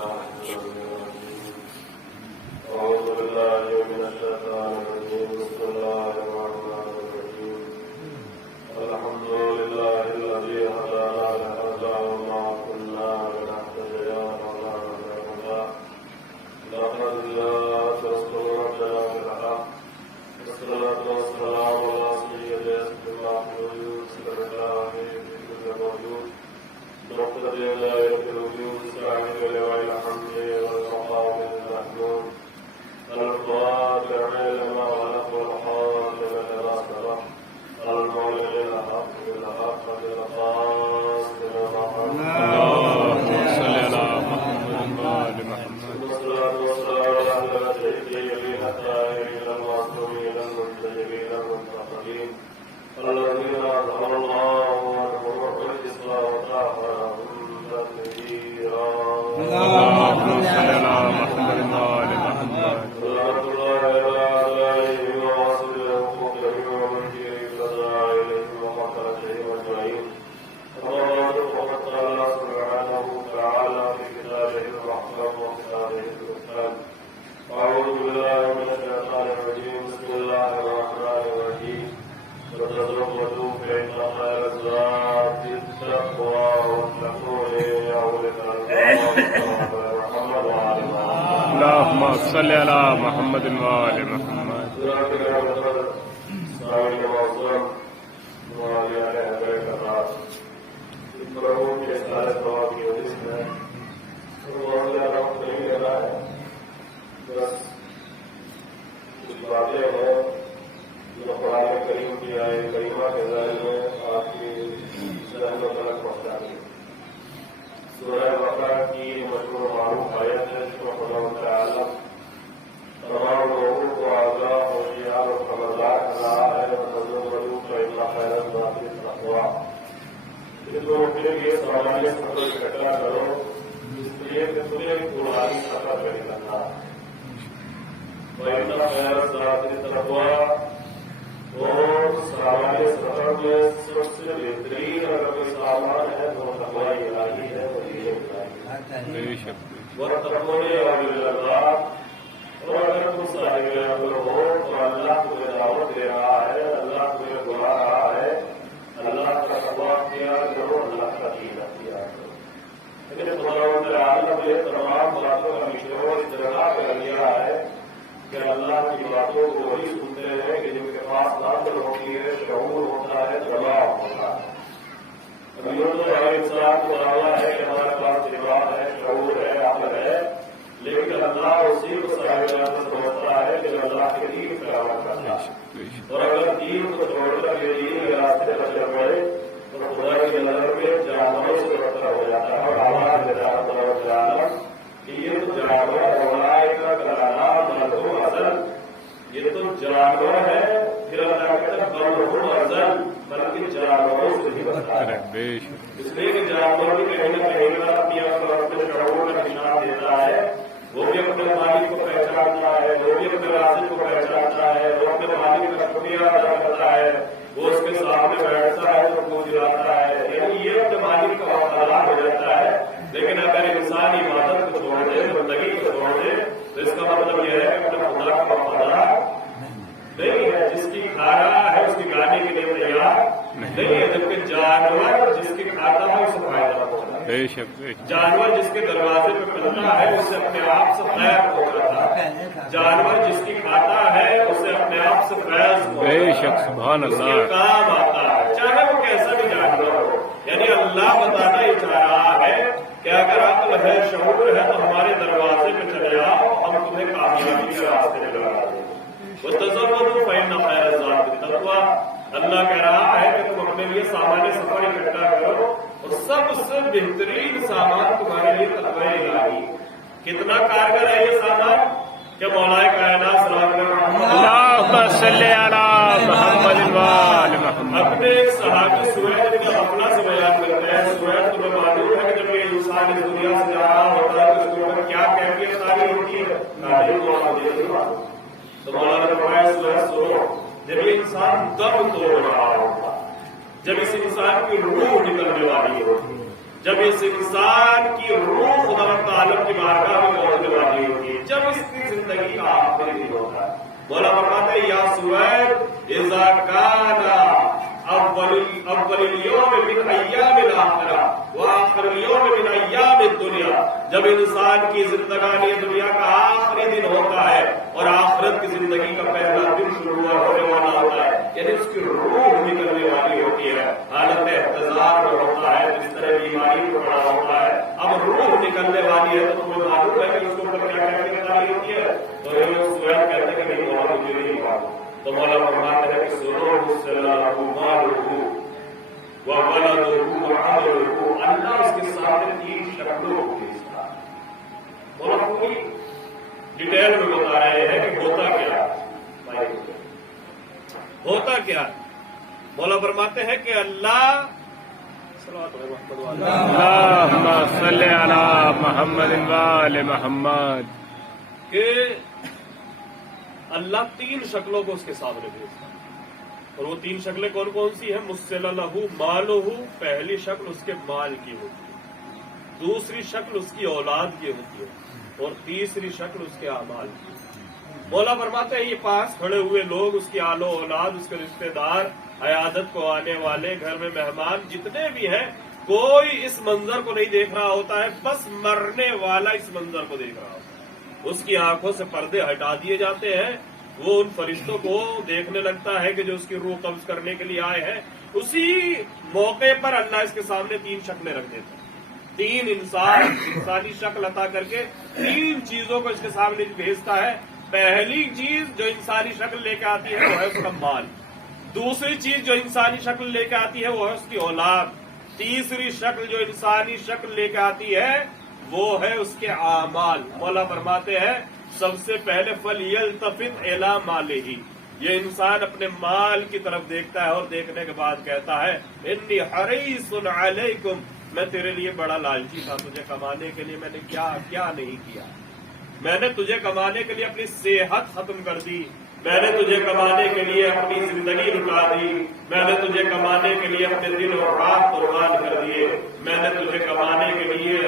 أعوذ بالله من الشيطان الرجيم بسم الله الرحمن الرحيم الحمد لله الذي هدانا لهذا وما كنا لنهتدي لولا أن هدانا لقد جاءت رسول ربنا بالحق والصلاة والسلام على سيدنا المحمود سيد الله في كل موجود مقتدي الله في الوجود ساعد لواء الحمد والمقام المحمود الفاتح لما خلق والخاتم لما سبق المولد الحق بالحق بالقاسم اللهم صل على محمد وآل محمد. والصلاة والسلام على سيدنا الطاهرين المعصومين المنتجبين المنتقبين الذين أظهر الله ونور الإسلام وطهرهم تطهيرا. اللهم صل على محمد وآل محمد. صلوات الله عليه وصحبه ومن اهتدى إليه ومخرجهم أجمعين. أما بعد فقد قال الله سبحانه وتعالى في كتابه الرحمن وكتابه القرآن. أعوذ بالله من الشيطان الرجيم بسم الله الرحمن الرحيم وتزودوا فإن خير الزاد التقوى واتقون يا أولي الألباب. محمد وعلى آله اللهم صل على محمد وآل محمد. کریم کی آئے کریمہ کے ذریعے میں آپ کی ذہنوں تک پہنچانی. سورہ بقرہ کی مشہور معروف آیت ہے جس میں خدا تعالی تمام لوگوں کو آگاہ ہوشیار اور خبردار کر رہا ہے اور تزودوا فإن خير الزاد التقوى. اس لوگوں کے لیے سامانیہ سفر اکٹھا کرو اس لیے کہ تمہیں قرآنی سفر پہ نکلنا ہے. فإن خير الزاد التقوى اور سامانیہ سفر میں سب سے بہترین اگر کوئی سامان ہے تو تقوی الہی ہے. بے شک وَاتَّقُونِ يَا أُولِي الْأَلْبَابِ. اور اگر تم صاحب عقل ہو تو اللہ تمہیں دعوت دے رہا ہے, اللہ تمہیں بلا رہا ہے, اللہ کا تقوی اختیار کرو, اللہ کا دین اختیار کرو. لیکن خدا تعالی نے تمام باتوں کا نچوڑ اس جگہ پہ لیا ہے کہ اللہ کی باتوں کو وہی سنتے ہیں کہ جن کے پاس عقل ہوتی ہے, شعور ہوتا ہے, دباؤ ہوتا ہے. ہر انسان کو دعویٰ ہے کہ ہمارے پاس دماغ ہے, شعور ہے, عقل ہے, لیکن اللہ اسی کو صاحب سمجھتا ہے کہ اللہ کے دین کا عمل کرنا ہے. اور اگر دین کو چھوڑ کر یہ دین کے راستے پر چل پڑے تو خدا کی نظر میں جانوروں سے بدتر ہو جاتا ہے. اور آواز جانور کہ یہ تو جانور کا کرانا مرحوم ازل, یہ تو جانور ہے. پھر اللہ کہتا ہے مرحوم ازل, بلکہ جانوروں سے بھی بدتر ہے. اس لیے کہ جانور بھی کہیں نہ کہیں اپنی اپنے شعور کا نشان دیتا ہے. وہ بھی اپنے مالک کو پہچانتا ہے, وہ بھی اپنے رازق کو پہچانتا ہے, وہ اپنے مالک کا شکریہ ادا کرتا ہے, وہ اس کے سامنے بیٹھتا ہے تو وہ دلاتا ہے. یعنی یہ اپنے مالک کا وفادار ہو جاتا ہے. لیکن اگر انسان عبادت کو چھوڑ دے, بندگی کو چھوڑ دے, تو اس کا مطلب یہ ہے کہ اپنے خدا کا وفادار نہیں ہے. جس کی کھا رہا ہے اس کی گانے کے لیے تیار نہیں ہے, جبکہ جانور جس کی کھاتا ہے اسے فائدہ ہوتا ہے. جانور جس کے دروازے پہ ملتا ہے اسے اپنے آپ سے خیر ہو جاتا ہے. جانور جس کی کھاتا ہے اسے اپنے آپ سے فیض ہو سبحان اس اللہ. کے کام آتا ہے, چاہے وہ کیسا بھی جانور ہو. یعنی اللہ بتانا ہی چاہ رہا ہے کہ اگر عقل ہے, شعور ہے, تو ہمارے دروازے پہ چلے آؤ, ہم تمہیں کامیابی کے راستے پہ لگا دیں. وَتَزَوَّدُوا فَإِنَّ خَيْرَ الزَّادِ التَّقْوَىٰ. اللہ کہہ رہا ہے کہ تم اپنے لیے سامانیہ سفر اکٹھا کرو اور سب سے بہترین سامان تمہارے لیے تقوی الہی. کتنا کارگر ہے یہ سامان کہ مولا کائنات اللهم صل على محمد وآل محمد. اپنے صحابی سوید کا اپنا سے بیان کرتے ہیں. سوید تمہیں معلوم ہے کہ جب یہ انسان اس دنیا سے جا رہا ہوتا ہے تو اس کے اوپر کیا کیفیت تاری ہوتی ہے. تو مولانا نے فرمایا سوید سنو, جب یہ انسان دم توڑ رہا ہوتا, جب اس انسان کی روح نکلنے والی ہوتی, جب اس انسان کی روح خدا تعالیٰ کی بارگاہ میں پہنچنے والی ہوتی ہے، جب اس کی زندگی کا آخری دن ہوتا ہے. مولا فرماتے ہیں یا سوید اذا کان اول اليوم من ایام الاخرہ وآخر اليوم من ایام الدنیا، جب انسان کی زندگانی دنیا کا آخری دن ہوتا ہے اور آخرت کی زندگی کا پہلا دن شروع ہونے والا ہوتا ہے، یعنی اس کی روح نکلنے والی ہوتی ہے، حالت احتضار میں ہوتا ہے، جس طرح بیماری میں پڑا ہوتا ہے، اب روح نکلنے والی ہے تو تمہیں معلوم ہے کہ اس کو کیا کہنے والی ہوتی ہے. تو سوید کہتے ہیں کہ نہیں مولا مجھے نہیں معلوم. تو مولا فرماتے ہیں کہ سنو اللہ اس کے سامنے 3 شکلوں کو بھیجتا ہے. مولا پوری ڈیٹیل میں بتا رہے ہیں کہ ہوتا کیا ہوتا کیا. مولا فرماتے ہیں کہ اللہ اللہم صلی علی محمد وآل محمد، کہ اللہ 3 شکلوں کو اس کے سامنے بھیجتا ہے. اور وہ 3 شکلیں کون کون سی ہیں؟ مسل لہو مالہ، پہلی شکل اس کے مال کی ہوتی ہے، دوسری شکل اس کی اولاد کی ہوتی ہے، اور تیسری شکل اس کے اعمال کی. مولا فرماتے ہیں یہ پاس کھڑے ہوئے لوگ، اس کی آل و اولاد، اس کے رشتے دار، عیادت کو آنے والے، گھر میں مہمان جتنے بھی ہیں، کوئی اس منظر کو نہیں دیکھ رہا ہوتا ہے، بس مرنے والا اس منظر کو دیکھ رہا ہوتا ہے. اس کی آنکھوں سے پردے ہٹا دیے جاتے ہیں، وہ ان فرشتوں کو دیکھنے لگتا ہے کہ جو اس کی روح قبض کرنے کے لیے آئے ہیں. اسی موقع پر اللہ اس کے سامنے 3 شکلیں رکھ دیتا ہے، 3 انسانی شکل عطا کر کے 3 چیزوں کو اس کے سامنے بھیجتا ہے. پہلی چیز جو انسانی شکل لے کے آتی ہے وہ ہے اس کا مال، دوسری چیز جو انسانی شکل لے کے آتی ہے وہ ہے اس کی اولاد، تیسری شکل جو انسانی شکل لے کے آتی ہے وہ ہے اس کے اعمال. مولا فرماتے ہیں سب سے پہلے فَلْيَلْتَفِتْ إِلَىٰ مَالِهِ، یہ انسان اپنے مال کی طرف دیکھتا ہے اور دیکھنے کے بعد کہتا ہے انی حریص علیکم، میں تیرے لیے بڑا لالچی تھا، تجھے کمانے کے لیے میں نے کیا نہیں کیا. میں نے تجھے کمانے کے لیے اپنی صحت ختم کر دی، میں نے تجھے کمانے کے لیے اپنی زندگی رکا دی، میں نے تجھے کمانے کے لیے اپنے دن اور رات قربان کر دیے، میں نے تجھے کمانے کے لیے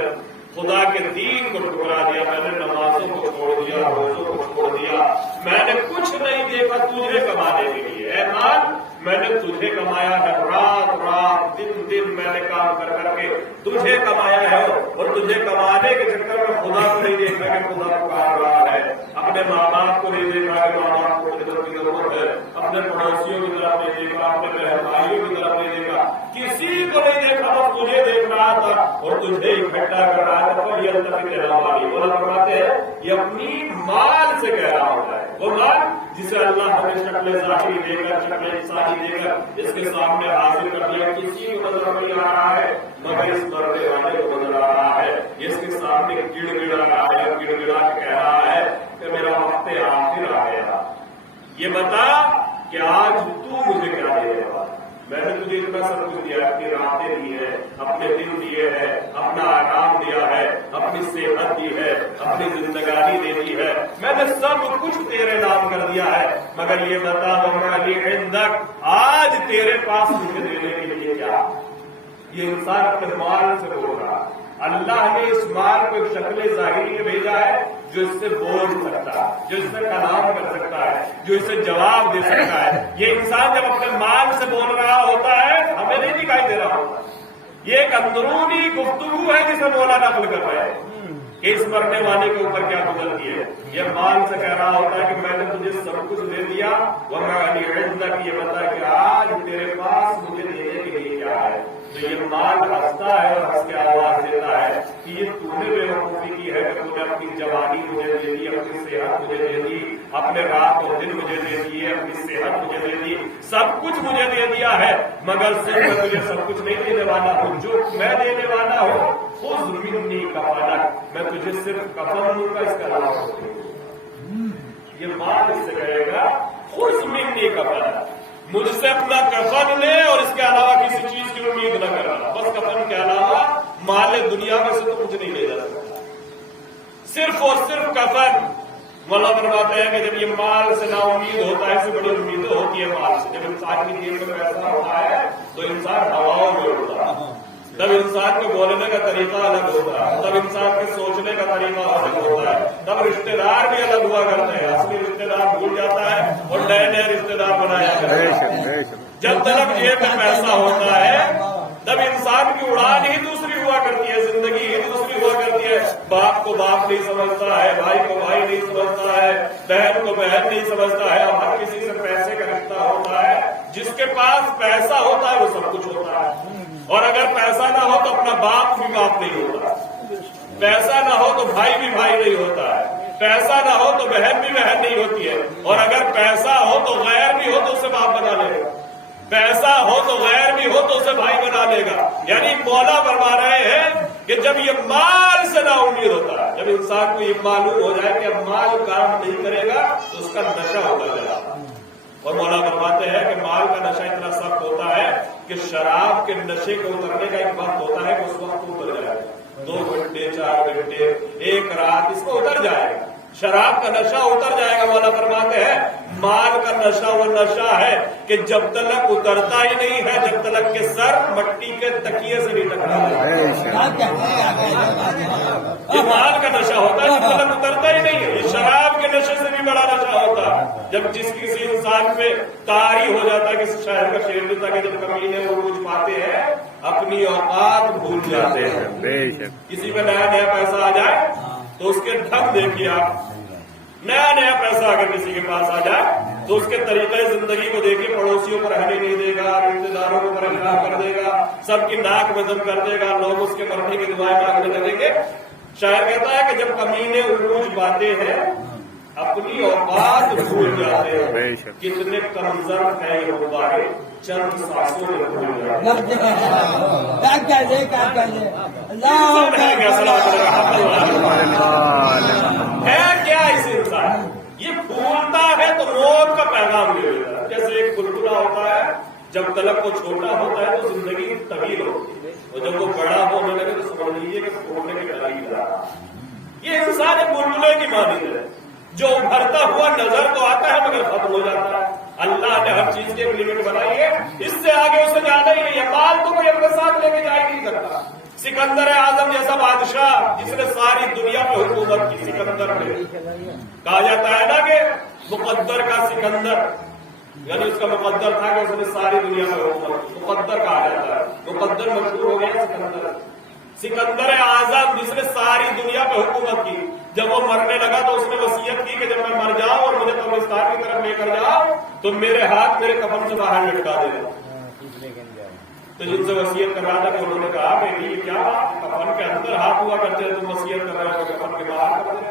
خدا کے دین کو ٹکرا دیا، میں نے نمازوں کو چھوڑ دیا، روزوں کو چھوڑ دیا، میں نے کچھ نہیں دیکھا تجھے کمانے کے لیے. اے مال میں نے تجھے کمایا ہے، رات رات دن میں نے کام کر کر کے تجھے کمایا ہے، اور تجھے کمانے کے چکر میں خدا کو نہیں دیکھا کہ خدا کو کہا رہا ہے، اپنے ماں باپ کو نہیں دیکھا کہ ماں باپ کو خدمت کی ضرورت ہے، اپنے پڑوسیوں کی طرف نہیں دیکھا، اپنے بہن بھائیوں کی طرف نہیں دیکھا، کسی کو نہیں دیکھا، بس تجھے دیکھ رہا تھا اور تجھے اکٹھا کر رہا تھا. پر یہ اللہ کی رحمانی مولا فرماتے ہیں یہ اپنی مال سے کہہ رہا ہوتا ہے، وہ مال جسے اللہ ہمیں شکل ظاہری دے کر، شکل انسانی دے کر اس کے سامنے حاضر کر دیا. کسی کو نظر نہیں آ رہا ہے مگر اس مرنے والے کو نظر آ رہا ہے، اس کے سامنے گڑ گڑا رہا ہے، گڑ گڑا کہہ رہا ہے کہ میرا وقت آخر آ گیا، یہ بتا کہ آج تو مجھے کیا دے گا. میں نے تجھے اتنا سب کچھ دیا، اپنی راتیں دی ہے، اپنے دن دیے ہیں، اپنا آرام دیا ہے، اپنی صحت دی ہے، اپنی زندگانی دے دی ہے، میں نے سب کچھ تیرے نام کر دیا ہے، مگر یہ بتا وما لی عندک، آج تیرے پاس مجھے دینے کے لیے کیا. یہ انسان اپنے مال سے بول رہا. اللہ نے اس مال کو ایک شکل ظاہری میں بھیجا ہے جو اس سے بول سکتا ہے، جو اس سے کلام کر سکتا ہے، جو اسے جواب دے سکتا ہے. یہ انسان جب اپنے مال سے بول رہا ہوتا ہے ہمیں نہیں دکھائی دے رہا ہوتا. یہ ایک اندرونی گفتگو ہے جسے مولا نقل کر رہے ہیں کہ اس مرنے والے کے اوپر کیا گزرتی ہے. یہ مال سے کہہ رہا ہوتا ہے کہ میں نے تجھے سب کچھ دے دیا، وما لی عندک، یہ بتا کہ آج تیرے پاس مجھے دینے کے لیے کیا ہے. تو یہ مال ہنستا ہے اور ہنس کے آواز دیتا ہے کہ یہ تو نے بے وقوفی کی ہے کہ تو نے اپنی جوانی مجھے دے دی، اپنی صحت مجھے دے دی، اپنے رات اور دن مجھے دے دیے، اپنی صحت مجھے دے دی، سب کچھ مجھے دے دیا ہے، مگر صرف میں تجھے سب کچھ نہیں دینے والا ہوں. جو میں دینے والا ہوں خذ منی کفنک، میں تجھے صرف کفن دوں گا، اس کا علاوہ یہ مال اس سے کہے گا خذ منی کفنک، مجھ سے اپنا کفن لے اور اس کے علاوہ کسی چیز کی امید نہ کرنا. بس کفن کے علاوہ مال دنیا میں سے تو کچھ نہیں لے جا سکتا، صرف اور صرف کفن. مولا فرماتے ہیں کہ جب یہ مال سے نا امید ہوتا ہے، اس سے بڑی امید ہوتی ہے مال سے. جب انسان کی جیب میں پیسہ ہوتا ہے تو انسان ہواؤں میں اڑتا ہے، تب انسان کے بولنے کا طریقہ الگ ہوتا ہے، تب انسان کے سوچنے کا طریقہ الگ ہوتا ہے، تب رشتے دار بھی الگ ہوا کرتے ہیں، اصلی رشتے دار بھول جاتا ہے اور نئے نئے رشتے دار بنایا کرتا ہے۔ جب تک جیب میں پیسہ ہوتا ہے تب انسان کی اڑان ہی دوسری ہوا کرتی ہے، زندگی ہی دوسری ہوا کرتی ہے۔ باپ کو باپ نہیں سمجھتا ہے، بھائی کو بھائی نہیں سمجھتا ہے، بہن کو بہن نہیں سمجھتا ہے، اور ہر کسی سے پیسے کا رشتہ ہوتا ہے۔ جس کے پاس پیسہ ہوتا ہے وہ سب کچھ ہوتا ہے، اور اگر پیسہ نہ ہو تو اپنا باپ بھی باپ نہیں ہوتا، پیسہ نہ ہو تو بھائی بھی بھائی نہیں ہوتا ہے، پیسہ نہ ہو تو بہن بھی بہن نہیں ہوتی ہے، اور اگر پیسہ ہو تو غیر بھی ہو تو اسے باپ بنا لے گا، پیسہ ہو تو غیر بھی ہو تو اسے بھائی بنا لے گا۔ یعنی مولا فرما رہے ہیں کہ جب یہ مال سے نا امید ہوتا ہے، جب انسان کو یہ معلوم ہو جائے کہ اب مال کام نہیں کرے گا تو اس کا نشہ ہوتا جائے گا۔ اور مولا فرماتے ہیں کہ مال کا نشہ اتنا سخت ہوتا ہے کہ شراب کے نشے کے اترنے کا ایک وقت ہوتا ہے کہ اس وقت اتر جائے گا، 2 گھنٹے 4 گھنٹے 1 رات اس کو اتر جائے گا، شراب کا نشہ اتر جائے گا۔ مولا فرماتے ہیں مال کا نشہ وہ نشہ ہے کہ جب تلک اترتا ہی نہیں ہے جب تلک کہ سر مٹی کے تکیے سے نہیں ٹکرا ہے۔ یہ مال کا نشہ ہوتا ہے جب تلک اترتا ہی نہیں ہے۔ یہ شراب کے نشے سے بھی بڑا نشہ ہوتا ہے جب جس کسی انسان پہ طاری ہو جاتا ہے۔ کسی شاعر کا شعر دیتا کہ جب کمینے عروج پاتے ہیں اپنی اوقات بھول جاتے ہیں۔ کسی پہ نیا نیا پیسہ آ جائے تو اس کے ڈھنگ دیکھیے آپ، نیا نیا پیسہ اگر کسی کے پاس آ جائے تو اس کے طریقے زندگی کو دیکھیے، پڑوسیوں پر رہنے نہیں دے گا، رشتے داروں کو پریشان کر دے گا، سب کی ناک میں دم کر دے گا، لوگ اس کے مرنے کی دعائیں مانگنے لگیں گے۔ شاعر کہتا ہے کہ جب کمینے عروج پاتے ہیں اپنی اوقات بھول جاتے ہیں، کتنے کمزور ہے یہ غبارے چند سانسوں میں بھول جاتے ہیں۔ کیا اس انسان یہ بھولتا ہے تو موت کا پیغام لے لیتا ہے۔ جیسے ایک بلبلا ہوتا ہے جب تلک وہ چھوٹا ہوتا ہے تو زندگی طویل ہوتی ہے، اور جب وہ بڑا ہونے لگے تو سمجھ لیجیے کہ پھوڑنے کے قریب آ رہا ہے۔ یہ انسان ایک بلبلے کی مانند ہے جو ابھرتا ہوا نظر تو آتا ہے مگر ختم ہو جاتا ہے۔ اللہ نے ہر چیز کی ایک لمٹ بنائی ہے، اس سے آگے اسے جانا ہی نہیں ہے۔ مال تو کوئی اپنے ساتھ لے کے جا ہی نہیں سکتا۔ سکندر اعظم جیسا بادشاہ جس نے ساری دنیا پہ حکومت کی، سکندر نے کہا جاتا ہے نا کہ مقدر کا سکندر، یعنی اس کا مقدر تھا کہ اس نے ساری دنیا پہ حکومت کی، مقدر کہا جاتا ہے۔ مقدر مشہور ہو گیا سکندر، سکندر اعظم جس نے ساری دنیا پہ حکومت کی۔ جب وہ مرنے لگا تو اس نے وصیت کی کہ جب میں مر جاؤں اور مجھے قبرستان کی طرف لے کر جاؤ تو میرے ہاتھ میرے کفن سے باہر لٹکا دینا۔ تو جن سے وصیت کر رہا تھا کہ انہوں نے کہا کہ یہ کیا کفن کے اندر ہاتھ ہوا کرتے ہیں، تم وصیت کر رہے ہو کفن کے باہر کر دیں۔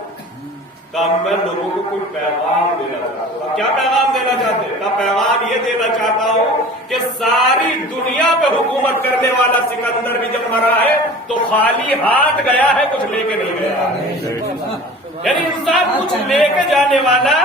کہا میں لوگوں کو کوئی پیغام دینا چاہتا ہوں۔ کیا پیغام دینا چاہتے ہیں؟ کہا پیغام یہ دینا چاہتا ہوں کہ ساری دنیا پہ حکومت کرنے والا سکندر بھی جب مرا ہے تو خالی ہاتھ گیا ہے، کچھ لے کے نہیں گیا۔ یعنی انسان کچھ لے کے جانے والا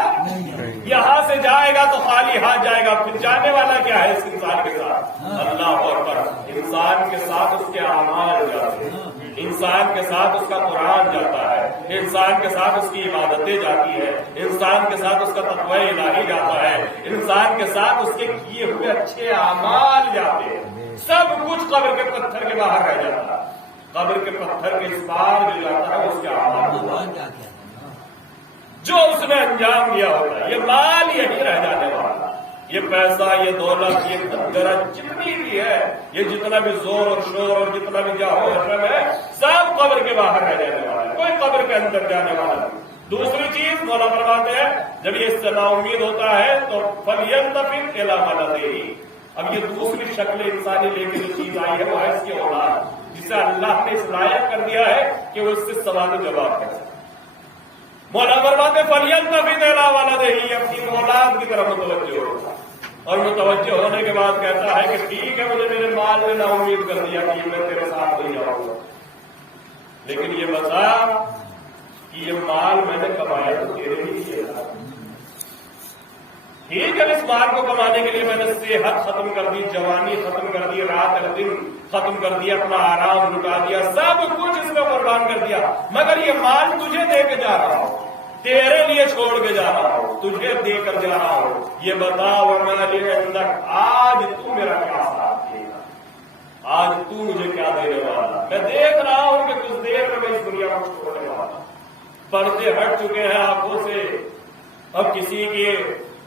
یہاں سے جائے گا تو خالی ہاتھ جائے گا، پھر جانے والا کیا ہے اس انسان کے ساتھ؟ اللہ اکبر۔ انسان کے ساتھ اس کے اعمال جاتے ہیں، انسان کے ساتھ اس کا قرآن جاتا ہے، انسان کے ساتھ اس کی عبادتیں جاتی ہے، انسان کے ساتھ اس کا تقوی الہی جاتا ہے، انسان کے ساتھ اس کے کیے ہوئے اچھے اعمال جاتے ہیں۔ سب کچھ قبر کے پتھر کے باہر رہ جاتا ہے۔ قبر کے پتھر کے اس پار جو جاتا ہے اس کے اعمال جو اس نے انجام دیا ہوتا ہے۔ یہ مال یہی رہ جانے والا، یہ پیسہ، یہ دولت، یہ درجہ جتنی بھی ہے، یہ جتنا بھی زور اور شور اور جتنا بھی جاہ و حشم ہے، سب قبر کے باہر رہ جانے والا ہے، کوئی قبر کے اندر جانے والا نہیں۔ دوسری چیز مولا فرماتے ہیں جب یہ اس سے نا امید ہوتا ہے تو فَلْيَنْتَفِرْ إِلَىٰ وَلَدِهِ۔ اب یہ دوسری شکل انسانی لے کے جو چیز آئی ہے وہ ہے اس کی اولاد، جسے اللہ نے اس لائق کر دیا ہے کہ وہ اس سے سوال و جواب کر سکے۔ مولا فرماتے فَلْيَنْتَفِرْ إِلَىٰ وَلَدِهِ، اپنی اولاد کی طرف متوجہ ہوگا، اور متوجہ ہونے کے بعد کہتا ہے کہ ٹھیک ہے مجھے میرے مال نے نا امید کر دیا کہ میں تیرے ساتھ نہیں جاؤں گا، لیکن یہ بتا کہ یہ مال میں نے کمایا تو تیرے ہی لیے تھا۔ ٹھیک ہے اس مال کو کمانے کے لیے میں نے صحت ختم کر دی، جوانی ختم کر دی، رات اور دن ختم کر دیا، اپنا آرام لٹا دیا، سب کچھ اس میں قربان کر دیا، مگر یہ مال تجھے دے کے جا رہا ہوں، تیرے لیے چھوڑ کے جا رہا ہوں، تجھے دے کر جا رہا ہوں۔ یہ بتا ورنہ آج تو میرا کیا ساتھ دے گا، آج تو مجھے کیا دینے والا؟ میں دیکھ رہا ہوں کہ کچھ دیر میں اس دنیا کو چھوڑنے والا. پردے ہٹ چکے ہیں آنکھوں سے، اب کسی کے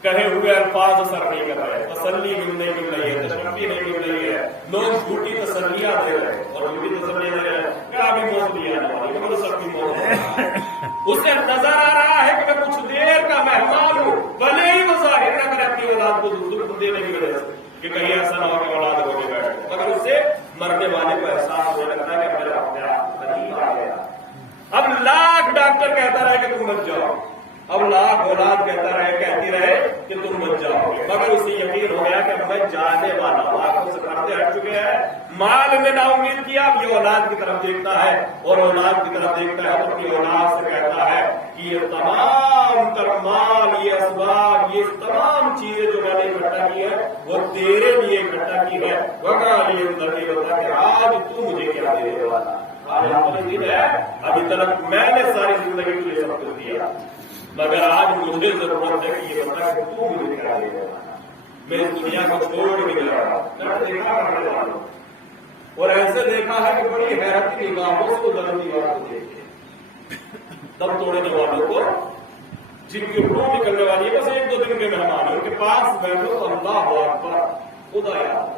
کہے ہوئے الفاظ اثر نہیں کر رہے، تسلی نہیں مل رہی ہے، تشفی نہیں مل رہی ہے. لوگ جھوٹی تسلیاں دے رہے ہیں اور جھوٹی تسلیاں دے رہے ہیں کہ ابھی موت نہیں آنے والی، مگر سب کی موت ہے. اسے نظر آ رہا ہے کہ میں کچھ دیر کا مہمان ہوں، بھلے ہی وہ ظاہر نہ کرے اپنی اولاد کو دکھ دینے کی وجہ سے کہ کہیں ایسا نہ ہو کہ اولاد ہونے بیٹھے، مگر اسے مرنے والے کو احساس ہونے لگتا ہے کہ میرا اپنے قریب آ گیا. اب لاکھ ڈاکٹر کہتا رہے کہ تم مت جاؤ، اب لاکھ اولاد کہتی رہے کہ تم مت جاؤ گے، مگر اسے یقین ہو گیا کہ میں جانے والا ہوں. آنکھوں سے پردے ہٹ چکے ہیں، مال نے نا امید کیا، اب یہ اولاد کی طرف دیکھتا ہے اور اولاد کی طرف دیکھتا ہے اور اپنی اولاد سے کہتا ہے کہ یہ تمام تر مال، یہ اسباب، یہ تمام چیزیں جو میں نے اکٹھا کی ہے وہ تیرے لیے اکٹھا کی ہے، وغیرہ یہ ضروری ہوتا ہے کہ آج تو مجھے کیا دینے والا ہے. ابھی تک میں نے ساری زندگی کے لیے سب کچھ دیا، مگر آج مجھے ضرورت ہے کہ یہ بتا کہ تو مجھے کیا دے گا. میں اس دنیا کو چھوڑ کے جا رہا ہوں، دیکھا کرنے والا ہوں اور ایسے دیکھا ہے کہ بڑی حیرت کی نگاہوں سے کو ضرورت کو دیکھ کے دم توڑنے والوں کو، جن کی روح نکلنے والی ہے، بس ایک دو دن کے مہمان ہیں، ان کے پاس بیٹھو تو اللہ اکبر خدا یاد،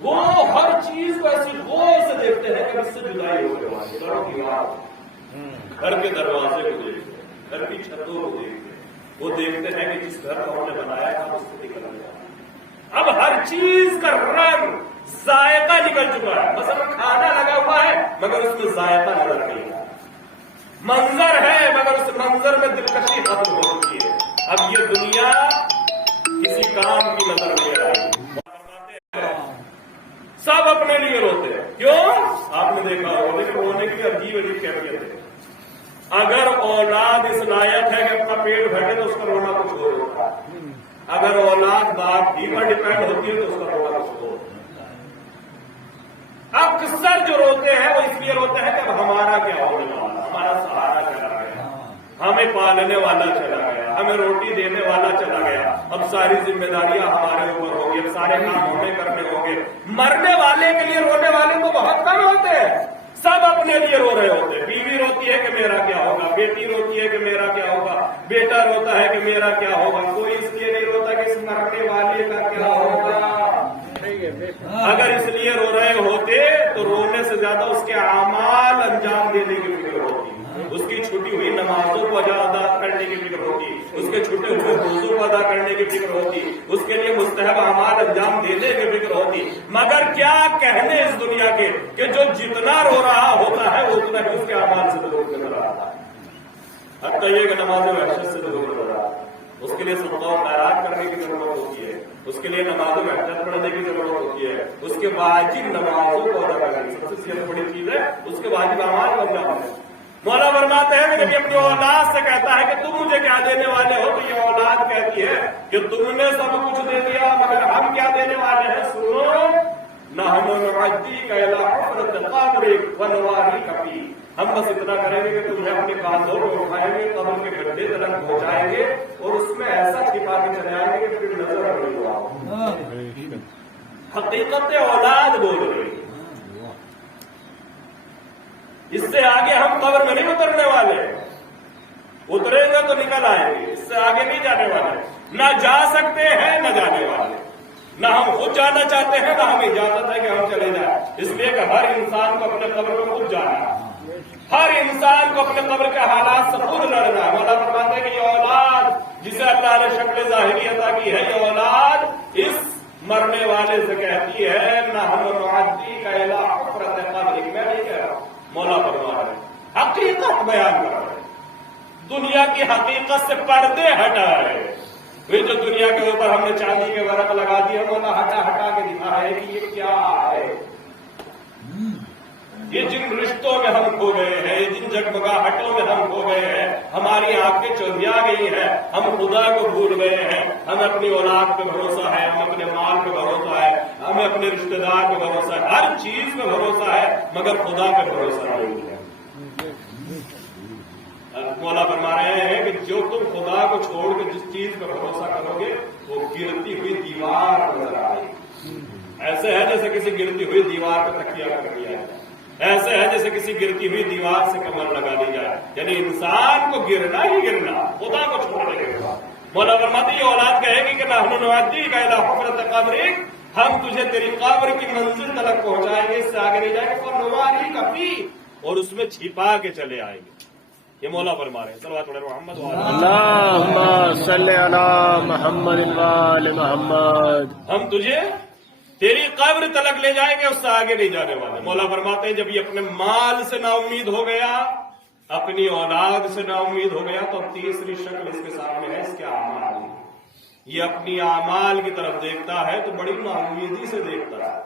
وہ ہر چیز کو ایسی غور سے دیکھتے ہیں کہ اس سے جدائی ہونے والی، گھروں کی بات، گھر کے دروازے کو دیکھتے ہیں، گھر کی چھتوں کو دیکھتے ہیں، وہ دیکھتے ہیں کہ جس گھر کو ہم نے بنایا تھا اس سے نکل گیا. اب ہر چیز کا رنگ ذائقہ نکل چکا ہے. مثلا کھانا لگا ہوا ہے مگر اس میں ذائقہ نظر نہیں آتا، منظر ہے مگر اس منظر میں دلکشی ختم ہو چکی ہے. اب یہ دنیا کسی کام کی نظر نہیں آ رہی. سب اپنے لیے روتے ہیں، کیوں؟ آپ نے دیکھا ہوگا کہ رونے کی عجیب عجیب کیفیت ہے. اگر اولاد اس لائق ہے کہ اپنا پیٹ بھرے تو اس کا رونا کچھ اور ہوتا ہے. اگر اولاد باپ ہی پر ڈیپینڈ ہوتی ہے تو اس کا رونا کچھ اور ہوتا ہے. اکثر جو روتے ہیں وہ اس لیے روتے ہیں کہ اب ہمارا کیا ہونے والا، ہمارا سہارا چلا گیا، ہمیں پالنے والا چلا گیا، ہمیں روٹی دینے والا چلا گیا، اب ساری ذمہ داریاں ہمارے اوپر ہوں گی، سارے کام ہمیں کرنے ہوں گے. مرنے والے کے لیے رونے والے تو بہت کم ہوتے ہیں، سب اپنے لیے رو رہے ہوتے ہیں. بیوی روتی ہے کہ میرا کیا ہوگا، بیٹی روتی ہے کہ میرا کیا ہوگا، بیٹا روتا ہے کہ میرا کیا ہوگا. کوئی اس لیے نہیں روتا کہ اس مرنے والے کا کیا ہوگا. اگر اس لیے رو رہے ہوتے تو رونے سے زیادہ اس کے اعمال انجام دینے کی فکر ہوتی، اس کی چھٹی ہوئی نمازوں کو ادا کرنے کی فکر ہوتی، اس کے چھٹے ہوئے روزوں کو ادا کرنے کی فکر ہوتی، اس کے لیے مستحب اعمال انجام دینے کی فکر ہوتی. مگر کیا کہنے اس دنیا کے کہ جو جتنا رو رہا ہوتا ہے وہ اتنا اس کے اعمال سے دور کر رہا ہے. اب کہیے کہ نماز وحشت سے دور کر رہا ہے، اس کے لیے صدقہ و خیرات کرنے کی ضرورت ہوتی ہے، اس کے لیے نماز وحشت پڑھنے کی ضرورت ہوتی ہے، اس کے واجب نمازوں کو ادا کرنے کی سب سے بڑی چیز ہے اس کے واجب اعمال انجام ہے. مولا فرماتے ہیں کہ جب اپنی اولاد سے کہتا ہے کہ تم مجھے کیا دینے والے ہو، تو یہ اولاد کہتی ہے کہ تم نے سب کچھ دے دیا مگر ہم کیا دینے والے ہیں. سنو، نحن نعدیک الی حفرۃ قبرک ونواریک فیہ، ہم بس اتنا کریں گے کہ تمہیں اپنے کاندھوں پہ اٹھائیں گے، قبر کے گڈھے تک پہنچائیں گے اور اس میں ایسا چھپا کے چلے آئیں گے کہ پھر نظر نہیں ہوا. حقیقت اولاد بول رہی. اس سے آگے ہم قبر میں نہیں اترنے والے، اتریں گے تو نکل آئیں گے، اس سے آگے نہیں جانے والے، نہ جا سکتے ہیں نہ جانے والے، نہ ہم خود جانا چاہتے ہیں نہ ہمیں اجازت ہے کہ ہم چلے جائیں. اس لیے کہ ہر انسان کو اپنے قبر میں خود جانا ہے، ہر انسان کو اپنے قبر کے حالات سے خود لڑنا ہے. مولا فرماتے ہیں کہ یہ اولاد جسے اللہ نے شکل ظاہری عطا کی ہے، یہ اولاد اس مرنے والے سے کہتی ہے نحن نعدیک الی حفرۃ قبرک. میں نہیں کہہ رہا، مولا فرما رہے ہیں، حقیقت بیان کر رہے ہیں، دنیا کی حقیقت سے پردے ہٹا رہے ہیں. وہ جو دنیا کے اوپر ہم نے چاندی کے ورق لگا دیا، مولا ہٹا ہٹا کے دکھا ہے کہ یہ کیا ہے. یہ جن رشتوں میں ہم کھو گئے ہیں، جن جگمگاہٹوں میں ہم کھو گئے ہیں، ہماری آنکھیں چوندھیا گئی ہیں، ہم خدا کو بھول گئے ہیں. ہمیں اپنی اولاد پہ بھروسہ ہے، ہمیں اپنے مال پہ بھروسہ ہے، ہمیں اپنے رشتے دار پہ بھروسہ ہے، ہر چیز پہ بھروسہ ہے مگر خدا پہ بھروسہ نہیں ہے. مولا فرما رہے ہیں کہ جو تم خدا کو چھوڑ کے جس چیز پہ بھروسہ کرو گے وہ گرتی ہوئی دیوار نظر آئے گی. ایسے ہے جیسے کسی گرتی ہوئی دیوار پہ تکیہ کر دیا جائے، ایسے ہے جیسے کسی گرتی ہوئی دیوار سے کمر لگا دی جائے، یعنی انسان کو گرنا ہی گرنا، خدا کو چھوڑنے کے بعد مولا فرماتے یہ اولاد کہے گی کہ نحن نودیک الی حفرۃ قبرک، ہم تجھے تیری قبر کی منزل تک پہنچائیں گے، اس سے آگے نہیں جائیں گے، فنواریک فیہ، اور اس میں چھپا کے چلے آئیں گے۔ یہ مولا فرما رہے ہیں، صلوات علی محمد اللہم صلی علی محمد وآل محمد۔ ہم تجھے تیری قبر تلک لے جائیں گے، اس سے آگے نہیں جانے والے۔ مولا فرماتے ہیں جب یہ اپنے مال سے نا امید ہو گیا، اپنی اولاد سے نا امید ہو گیا، تو تیسری شکل اس کے سامنے ہے، اس کے اعمال۔ یہ اپنی اعمال کی طرف دیکھتا ہے تو بڑی نا امیدی سے دیکھتا ہے،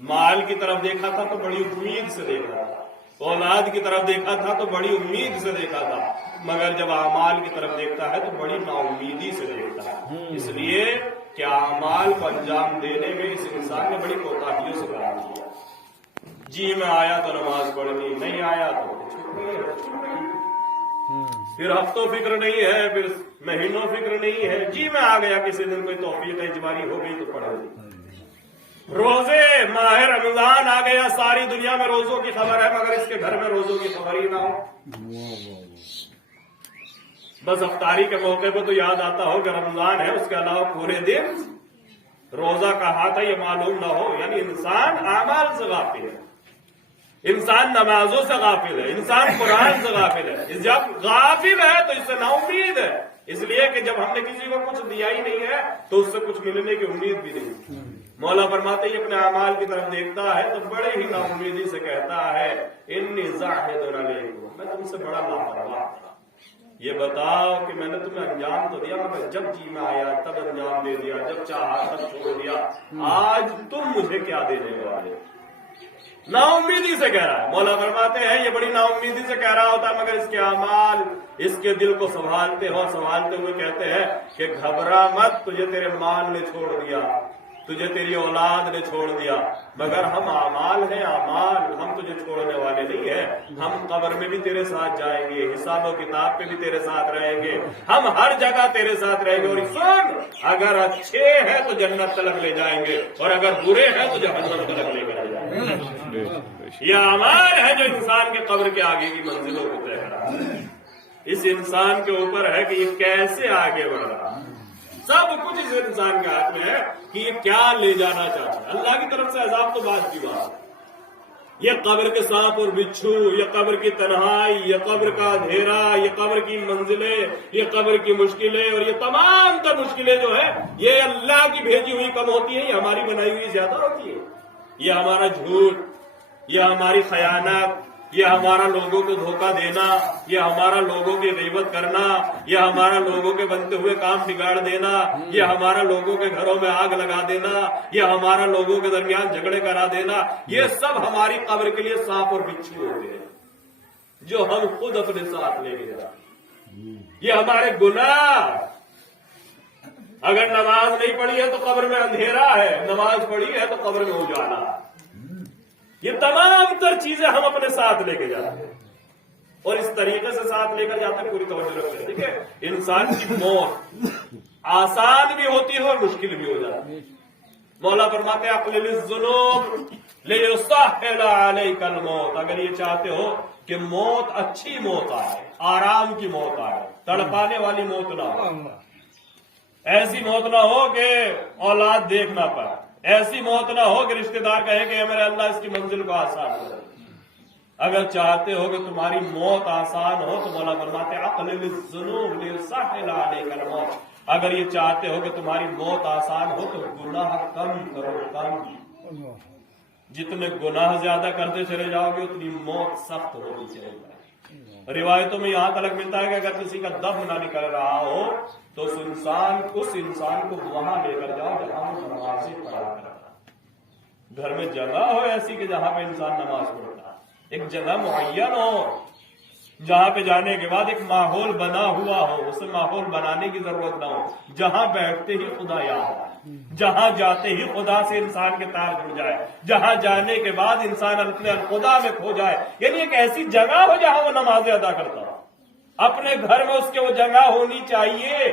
مال کی طرف دیکھا تھا تو بڑی امید سے دیکھا تھا، اولاد کی طرف دیکھا تھا تو بڑی امید سے دیکھا تھا، مگر جب اعمال کی طرف دیکھتا ہے تو بڑی نا امیدی سے دیکھتا ہے۔ اس لیے کہ اعمال کو انجام دینے میں اس انسان نے بڑی کوتاہیوں سے کام کیا۔ جی میں آیا تو نماز پڑھنی، نہیں آیا تو چھپ گئی، پھر ہفتوں فکر نہیں ہے، پھر مہینوں فکر نہیں ہے، جی میں آ گیا کسی دن کوئی توفیق اجباری ہو گئی تو پڑھ لی۔ روزے ماہ رمضان آ گیا، ساری دنیا میں روزوں کی خبر ہے، مگر اس کے گھر میں روزوں کی خبر ہی نہ ہو۔ بس افطاری کے موقع پہ تو یاد آتا ہو کہ رمضان ہے، اس کے علاوہ پورے دن روزہ کہا تھا یہ معلوم نہ ہو۔ یعنی انسان اعمال سے غافل ہے، انسان نمازوں سے غافل ہے، انسان قرآن سے غافل ہے۔ جب غافل ہے تو اس سے نا امید ہے، اس لیے کہ جب ہم نے کسی کو کچھ دیا ہی نہیں ہے تو اس سے کچھ ملنے کی امید بھی نہیں۔ مولا فرماتے ہیں اپنے اعمال کی طرف دیکھتا ہے تو بڑے ہی نا امیدی سے کہتا ہے انی زاہد علیکم، میں تم سے بڑا لاپرواہ تھا، یہ بتاؤ کہ میں نے تمہیں انجام تو دیا، مگر جب جی میں آیا تب انجام دے دیا، جب چاہا تب چھوڑ دیا، آج تم مجھے کیا دینے والے؟ نا امیدی سے کہہ رہا ہے۔ مولا فرماتے ہیں یہ بڑی نا امیدی سے کہہ رہا ہوتا ہے، مگر اس کے اعمال اس کے دل کو سنبھالتے ہوئے کہتے ہیں کہ گھبرا مت، تجھے تیرے مال نے چھوڑ دیا، تجھے تیری اولاد نے چھوڑ دیا، مگر ہم اعمال ہیں، اعمال ہم تجھے چھوڑنے والے نہیں ہیں، ہم قبر میں بھی تیرے ساتھ جائیں گے، حساب و کتاب پہ بھی تیرے ساتھ رہیں گے، ہم ہر جگہ تیرے ساتھ رہیں گے، اور سن اگر اچھے ہیں تو جنت تلک لے جائیں گے، اور اگر برے ہیں تو جہنم تلک لے کر جائیں گے۔ یہ اعمال ہے جو انسان کے قبر کے آگے کی منزلوں کو طے کرا ہے۔ اس انسان کے اوپر ہے کہ یہ کیسے آگے بڑھ رہا ہے، سب کچھ اس انسان کے ہاتھ میں ہے کہ یہ کیا لے جانا چاہتا ہے۔ اللہ کی طرف سے عذاب تو بات کی بات ہے، یہ قبر کے سانپ اور بچھو، یہ قبر کی تنہائی، یہ قبر کا اندھیرا، یہ قبر کی منزلیں، یہ قبر کی مشکلیں، اور یہ تمام تر مشکلیں جو ہے یہ اللہ کی بھیجی ہوئی کم ہوتی ہیں، یہ ہماری بنائی ہوئی زیادہ ہوتی ہے۔ یہ ہمارا جھوٹ، یہ ہماری خیانت، یہ ہمارا لوگوں کو دھوکہ دینا، یہ ہمارا لوگوں کی غیبت کرنا، یہ ہمارا لوگوں کے بنتے ہوئے کام بگاڑ دینا، یہ ہمارا لوگوں کے گھروں میں آگ لگا دینا، یہ ہمارا لوگوں کے درمیان جھگڑے کرا دینا، یہ سب ہماری قبر کے لیے سانپ اور بچھو ہوتے ہیں جو ہم خود اپنے ساتھ لے کے جاتے ہیں۔ یہ ہمارے گناہ، اگر نماز نہیں پڑھی ہے تو قبر میں اندھیرا ہے، نماز پڑھی ہے تو قبر میں اجالا ہے۔ یہ تمام تر چیزیں ہم اپنے ساتھ لے کے جاتے ہیں، اور اس طریقے سے ساتھ لے کر جاتے ہیں، پوری توجہ رکھتے ہیں۔ ٹھیک ہے، انسان کی موت آسان بھی ہوتی ہے اور مشکل بھی ہو جاتی ہے۔ مولا فرماتے ہیں اقلل الذنوب لیسہل علیک الموت، اگر یہ چاہتے ہو کہ موت اچھی موت آئے، آرام کی موت آئے، تڑپانے والی موت نہ ہو، ایسی موت نہ ہو کہ اولاد دیکھ نہ پائے، ایسی موت نہ ہو کہ رشتہ دار کہے کہ میرے اللہ اس کی منزل کو آسان کرے، اگر چاہتے ہو کہ تمہاری موت آسان ہو تو مولا فرماتے اقلل الذنوب لیسہل علیک الموت، اگر یہ چاہتے ہو کہ تمہاری موت آسان ہو تو گناہ کم کرو، کم، جتنے گناہ زیادہ کرتے چلے جاؤ گے اتنی موت سخت ہوتی چلے جائے۔ روایتوں میں یہاں تک ملتا ہے کہ اگر کسی کا دم نہ نکل رہا ہو تو اس انسان کو وہاں لے کر جاؤ جہاں وہ نمازیں پڑھا کرتا ہے۔ گھر میں جگہ ہو ایسی کہ جہاں پہ انسان نماز پڑھتا ہے، ایک جگہ معین ہو جہاں پہ جانے کے بعد ایک ماحول بنا ہوا ہو، اسے ماحول بنانے کی ضرورت نہ ہو، جہاں بیٹھتے ہی خدا یاد آئے، جہاں جاتے ہی خدا سے انسان کے تار جڑ جائے، جہاں جانے کے بعد انسان اپنے خدا میں کھو جائے، یعنی ایک ایسی جگہ ہو جہاں وہ نمازیں ادا کرتا ہو۔ اپنے گھر میں اس کے وہ جگہ ہونی چاہیے،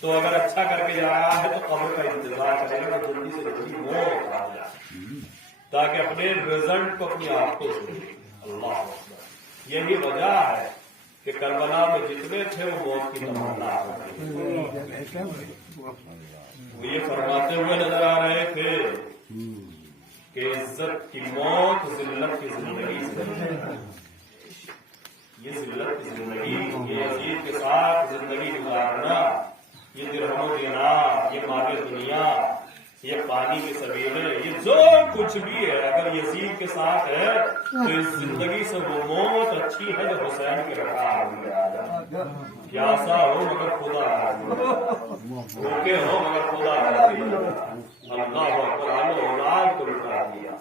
تو اگر اچھا کر کے جا رہا ہے تو قبر کا انتظار کرے گا تو جلدی سے جلدی موت آ جائے تاکہ اپنے رزلٹ کو اپنی آنکھوں سے دیکھے۔ اللہ اکبر۔ یہی وجہ ہے کہ کربلا میں جتنے تھے وہ موت کی تمنا کرتے، وہ یہ فرماتے ہوئے نظر آ رہے تھے کہ عزت کی موت ذلت کی زندگی سے، یہ ذلت کی زندگی، یہ عزیز کے ساتھ زندگی گزارنا، یہ درہم و دینار، یہ مال دنیا، یہ پانی کے سبیلے، یہ جو کچھ بھی ہے اگر یزید کے ساتھ ہے تو اس زندگی سے وہ موت اچھی ہے جو حسین کے رکھا آدمی پیاسا ہو مگر خدا بھوکے ہو مگر خدا اللہ اکبر، اولاد کو لٹا دیا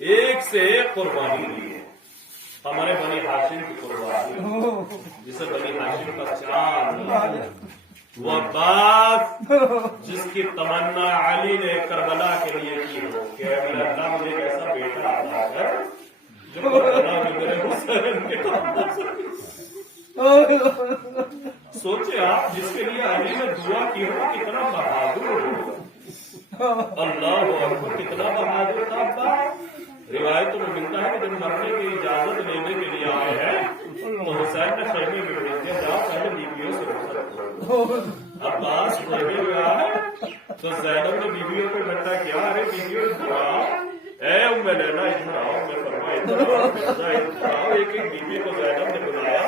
ایک سے ایک قربانی لی ہے۔ ہمارے بنی ہاشم کی قربانی جسے بنی ہاشم کا چاند، وہ عباس جس کی تمنا علی نے کربلا کے لیے کی ہو کہ اللہ مجھے ایک ایسا بیٹا آتا ہے جو کربلا میں میرے حسین کے سوچے آپ جس کے لیے علی نے دعا کی ہو کتنا بہادر ہو، اللہ اکبر کتنا بہادر تھا عباس۔ روایتوں میں ملتا ہے کہ جب مرنے کی اجازت لینے کے لیے آئے ہیں تو حسین نے خیمے میں بھیج دیا، جاؤ پہلے بیویوں سے رخصت کرو۔ عباس خیمے میں آئے تو زینب نے بیویوں کو اکٹھا کیا، ارے بیویوں ادھر آؤ، اے ام لینا ادھر آؤ، میں فرمایا ادھر آؤ۔ ایک ایک بیوی کو زینب نے بلایا،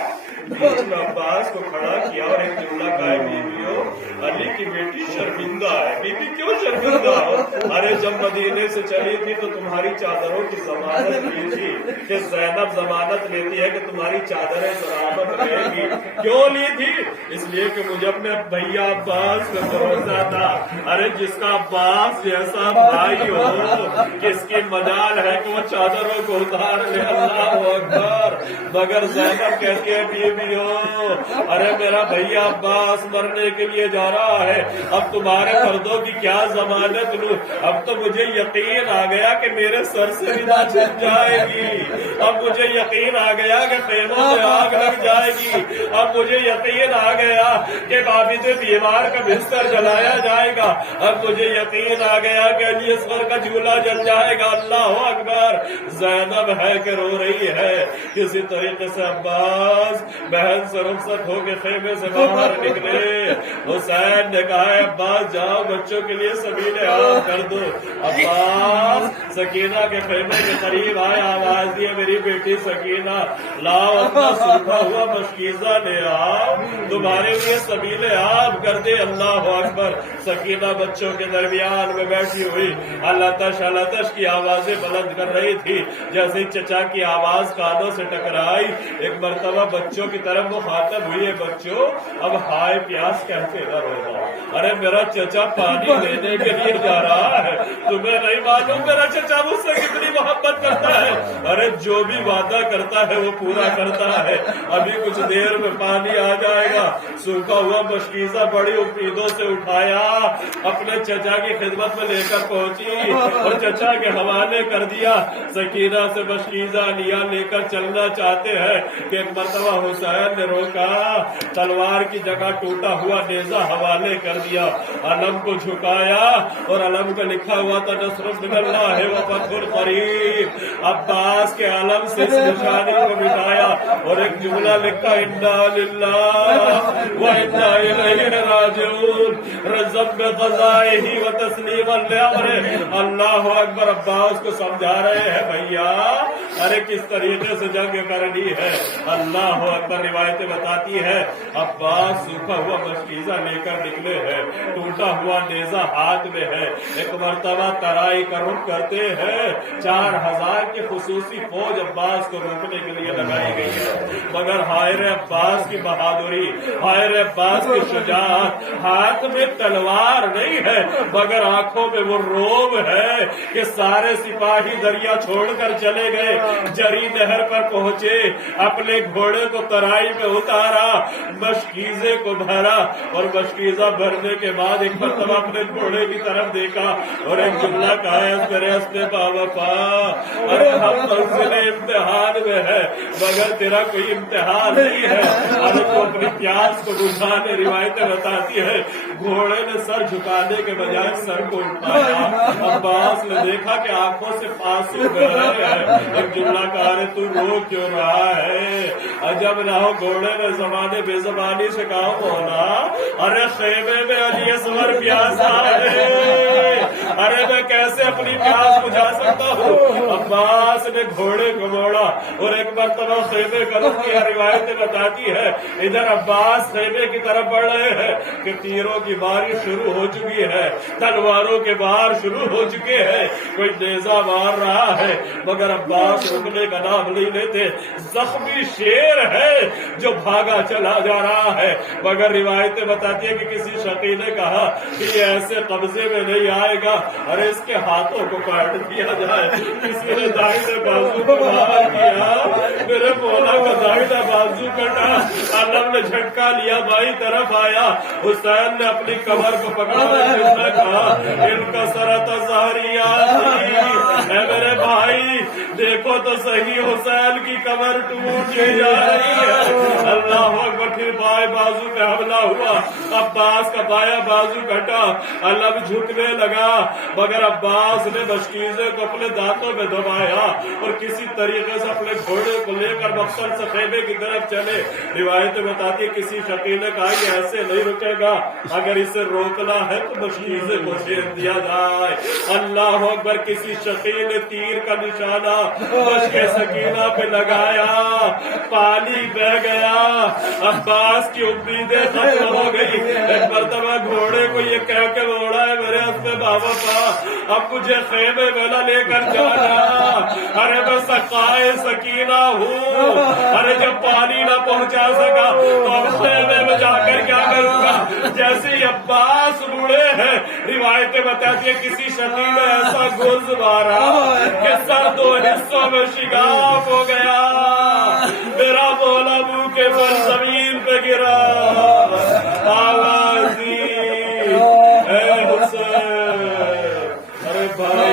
بیچ میں عباس کو کھڑا کیا اور ایک جملہ کہا، بیویوں علی کی بیٹی شرمندہ ہے۔ بیوی کیوں شرمندہ ہو؟ ارے جب مدینے سے چلی تھی تو تمہاری چادروں کی ضمانت لی تھی کہ زینب ضمانت لیتی ہے کہ تمہاری چادریں سلامت رہے گی۔ کیوں لی تھی؟ اس لیے کہ مجھے اپنے بھیا عباس پہ بھروسہ تھا۔ ارے جس کا عباس جیسا بھائی ہو کس کی مجال ہے کہ وہ چادروں کو اتار لے، اللہ اکبر۔ مگر زینب کہتی ہے بیویوں ارے میرا بھیا عباس مرنے کے لیے جا رہا ہے، اب تمہارے پردوں کی کیا ضمانت لوں؟ اب تو مجھے یقین آ گیا کہ میرے سر سے ردا چھپ جائے گی، اب مجھے یقین آ گیا کہ خیموں میں آگ لگ جائے گی، اب مجھے یقین آ گیا کہ عابد بیمار کا بستر جلایا جائے گا، اب مجھے یقین آ گیا کہ علی اصغر کا جھولا جل جائے گا۔ اللہ اکبر۔ زینب ہے کہ رو رہی ہے۔ کسی طریقے سے عباس بہن سے رخصت ہو کے خیمے سے باہر نکلے۔ حسین نے کہا ہے عباس جاؤ بچوں کے لیے سبیل عام کر دو۔ عباس سکینہ کے خیمے کے قریب آئے، آواز دی میری بیٹی سکینہ لاؤ اپنا سوکھا ہوا مشکیزہ لے آؤ، تمہارے لیے سبیل عام کر دے۔ اللہ اکبر۔ سکینہ بچوں کے درمیان میں بیٹھی ہوئی اللہ کی آوازیں بلند کر رہی تھی۔ جیسے چچا کی آواز کانوں سے ٹکرائی، ایک مرتبہ بچوں کی طرف مخاطب ہوئی ہے، بچوں اب ہائے پیاس کہتے نہ رونا، ارے میرا چچا پانی لینے کے لیے جا رہا ہے، تمہیں نہیں معلوم میرا چچا مجھ سے کتنی محبت کرتا ہے، ارے جو بھی وعدہ کرتا ہے وہ پورا کرتا ہے، ابھی کچھ دیر میں پانی آ جائے گا۔ سوکھا ہوا مشکیزہ بڑی امیدوں سے اٹھایا، اپنے چچا کی خدمت میں لے کر پہنچی اور چچا کے حوالے کر دیا۔ سکینہ سے مشکیزہ لیا، لے کر چلنا چاہتے ہیں کہ ایک مرتبہ حسین نے روکا، تلوار کی جگہ ٹوٹا ہوا نیزہ حوالے کر دیا، علم کو جھکایا اور علم کو لکھا ہوا تھا نصر من اللہ و فتح قریب۔ عباس کے علم سے اس نشانی کو مٹایا اور ایک جملہ لکھا، انا للہ و انا الیہ راجعون، رزق بقضائہ و تسلیما لامرہ۔ اللہ اکبر۔ عباس کو سمجھا رہے ہیں بھیا ارے کس طریقے سے جنگ کرنی ہے۔ اللہ اکبر۔ روایتیں بتاتی ہے عباس سوکھا ہوا مشکیزہ لے کر نکلے ہیں، ٹوٹا ہوا نیزہ ہاتھ میں ہے، ایک مرتبہ ترائی کا رخ کرتے ہیں، 4000 کی خصوصی فوج عباس کو روکنے کے لیے لگائی گئی ہے، مگر حائر عباس کی بہادری، حائر عباس کی شجاعت، ہاتھ میں تلوار نہیں ہے مگر آنکھوں میں وہ روب ہے کہ سارے سپاہی دریا چھوڑ کر چلے گئے، جری نہر پر پہنچے، اپنے گھوڑے کو ترائی میں اتارا، مشکیزے کو بھرا اور مشکیزہ بھرنے کے بعد ایک مرتبہ اپنے گھوڑے کی طرف دیکھا اور ایک جملہ کہا ہے میرے ہستے باوفا، ارے ہم منزل امتحان میں ہے مگر تیرا کوئی امتحان لی ہے اور تو اپنی پیاس کو بجھانے روایتیں بتاتی ہے گھوڑے نے سر جھکانے کے بجائے سر کو اٹھایا. عباس نے دیکھا کہ آنکھوں سے آنسو بہ رہے ہیں. ایک جملہ کہا رہے تو رو کیوں رہا ہے؟ عجب نہ ہو گھوڑے نے زمانے بے زبانی سے کہا مولا ارے خیمے میں علی اصغر پیاسا ہے, ارے میں کیسے اپنی پیاس بجھا سکتا ہوں؟ عباس نے گھوڑے کو موڑا اور ایک مرتبہ خیمے کا رخ کیا. روایتیں بتاتی ہے ادھر عباس خیمے کی طرف بڑھ رہے ہیں کہ تیروں کی بارش شروع ہو چکی ہے, تلواروں کے بار شروع ہو چکے ہیں, کوئی نیزہ مار رہا ہے مگر عباس رکنے کا نام نہیں لیتے. زخمی شیر ہے جو بھاگا چلا جا رہا ہے مگر روایتیں بتاتی ہے کہ کسی شقی نے کہا کہ یہ ایسے قبضے میں نہیں آئے گا, ارے اس کے ہاتھوں کو کاٹ دیا جائے. کسی نے دائیں بازو کو باہر کیا, میرے مولا کا دائیں بازو کٹا. علم نے جھٹکا لیا, بائیں طرف آیا, حسین نے اپنی کمر کو پکڑا, نے کہا ان کا سرت اے میرے بھائی دیکھو تو صحیح حسین کی کمر ٹوٹ جا رہی ہے. اللہ اکبر. پھر بائیں بازو پہ حملہ ہوا, عباس کا بایاں بازو کٹا, علم جھکنے لگا مگر عباس نے مشکیزے کو اپنے دانتوں میں دبایا اور کسی طریقے سے اپنے گھوڑے کو لے کر مقصد سے خیمے کی طرف چلے. روایتیں بتاتی ہے کسی شقی نے کہا یہ ایسے نہیں رکے گا, اگر اسے روکنا ہے تو مشکیزے کو چھیڑ دیا جائے. اللہ اکبر. کسی شقی نے تیر کا نشانہ مشق سکینہ پہ لگایا, پانی بہ گیا, عباس کی امیدیں ختم ہو گئی. ایک مرتبہ گھوڑے کو یہ کہہ کے موڑا ہے میرے ہاتھ بابا پا اب مجھے خیمے میں نہ لے کر جانا, ارے میں سقائے سکینہ ہوں, ارے جب پانی نہ پہنچا سکا تو اب خیمے میں جا کر کیا کروں گا؟ جیسے ہی عباس مڑے ہیں روایتیں بتاتی ہے کسی شقی نے ایسا گوز مارا کہ سر دو حصوں میں شگاف ہو گیا. میرا مولا منہ کے بل زمین پہ گرا, آوازی اے حسین, ارے بھائی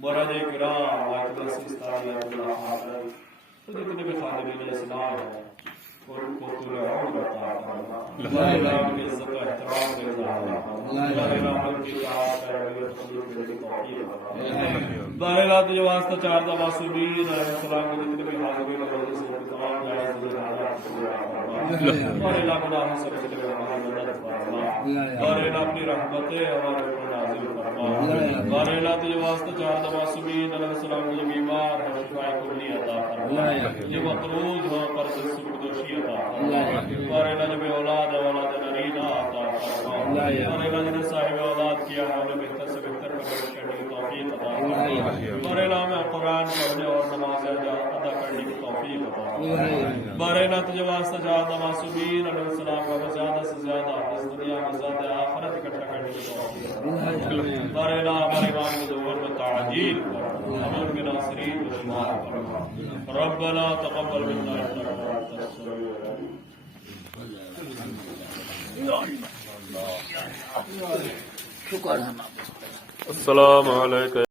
برادر کرام آج جتنے بھی خادمین اسلام ہیں اور ان کو طول عمر عطا فرما, اللہ کی عزت و احترام کے اظہار, اللہ کی اطاعت کی توفیق عطا. بہرحال جو واسطہ چار معصومین علیہ السلام کے جتنے بھی حاضرین اور سے تمام جائز اور اللہ گناہوں سے بچنے کا مدد فرما, اور اللہ اپنی رحمتیں ہمارے اوپر نازل فرما. اور اللہ تجھے واسطہ چار معصومین علیہ السلام کے بیمار ہیں شفا کلی عطا فرما, یہ مطرود ہو پر سکدوشی عطا فرما, اور اللہ جب اولاد اولاد نرینہ عطا فرما, اور اللہ جب صاحب اولاد کیا ہے انہیں بہتر سے بہتر کرنے کی توفیق عطا فرما, اور اللہ میں قرآن پڑھنے اور نماز ادا کرنے کی توفیق عطا فرما. بارے تجھے واسطہ زیادہ معصومین علیہ السلام کا زیادہ سے زیادہ اس دنیا میں زیادہ آخرت اکٹھا کرنے کی توفیق. بارے ہمارے امام کو ظہور میں تعجیل کر, ہم کے ناصرین کو شمار فرما. ربنا تقبل منا انك انت السميع العليم. السلام علیکم.